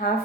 ½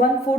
1/4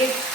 1